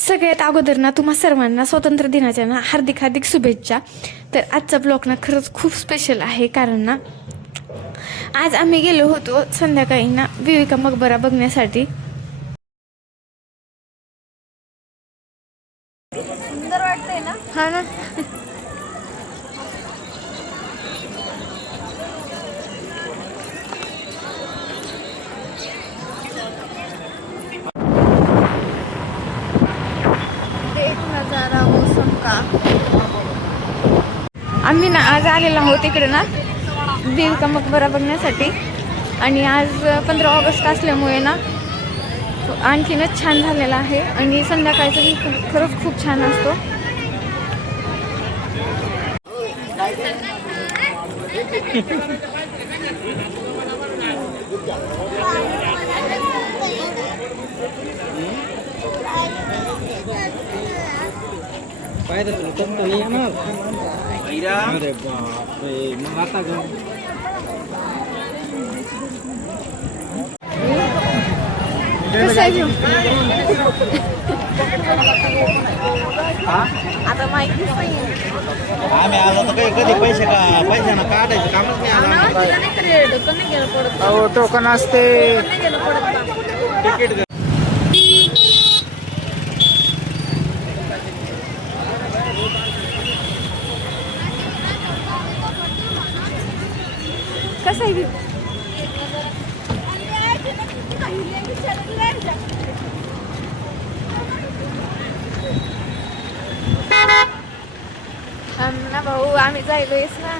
सगळ्यात अगोदर ना तुम्हा सर्वांना स्वातंत्र्य दिनाच्या ना हार्दिक हार्दिक शुभेच्छा. तर आजचा ब्लॉग ना खरंच खूप स्पेशल आहे, कारण ना आज आम्ही गेलो होतो संध्याकाळी ना बीबी का मकबरा बघण्यासाठी. सुंदर वाटतंय ना. हा ना. नजारा मौसम का. आम्ही ना आज आलेलो आहोत इकडे ना बीबी का मकबरा बघण्यासाठी, आणि आज 15 ऑगस्ट असल्यामुळे ना आणखीनच छान झालेला आहे. आणि संध्याकाळचा व्ह्यू खरंच खूप छान असतो. अरे बापरे, मग आता ग कसं आहे view? आता माहितीच नाही. आम्ही आलो तर काही कधी पैशानं काढायचं कामच नाही आलं. अहो टोकन असते. तिकीट कसं आहे view? ना भाऊ, आम्ही जायलोयच ना.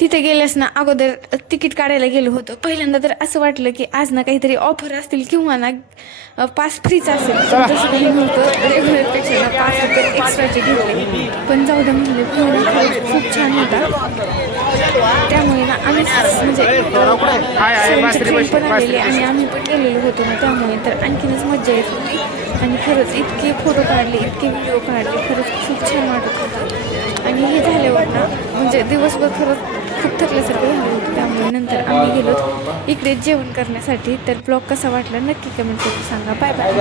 तिथे गेल्यास ना अगोदर तिकीट काढायला गेलो होतो. पहिल्यांदा तर असं वाटलं की आज ना काहीतरी ऑफर असतील किंवा ना पास फ्रीच असेल. पण तसं काही नव्हतं. रेग्युलरपेक्षा ना 5 रुपये एक्स्ट्राचे घेतले, पण जाऊ द्या म्हणले. खरंच खूप छान होता. त्यामुळे ना आम्ही म्हणजे फ्रेंड पण आलेले आणि आम्ही पण गेलेलो होतो ना, त्यामुळे तर आणखीनच मजा येत होती. आणि खरंच इतके फोटो काढले, इतके व्हिडिओ काढले, खरंच खूप छान वाटत होतं. आणि हे झाल्यावर ना म्हणजे दिवसभर खरंच खूप थकल्यासारखं झालं होतं. त्यामुळे नंतर आम्ही गेलो इकडे जेवण करण्यासाठी. तर ब्लॉग कसा वाटला नक्की कमेंट करून सांगा. Bye bye.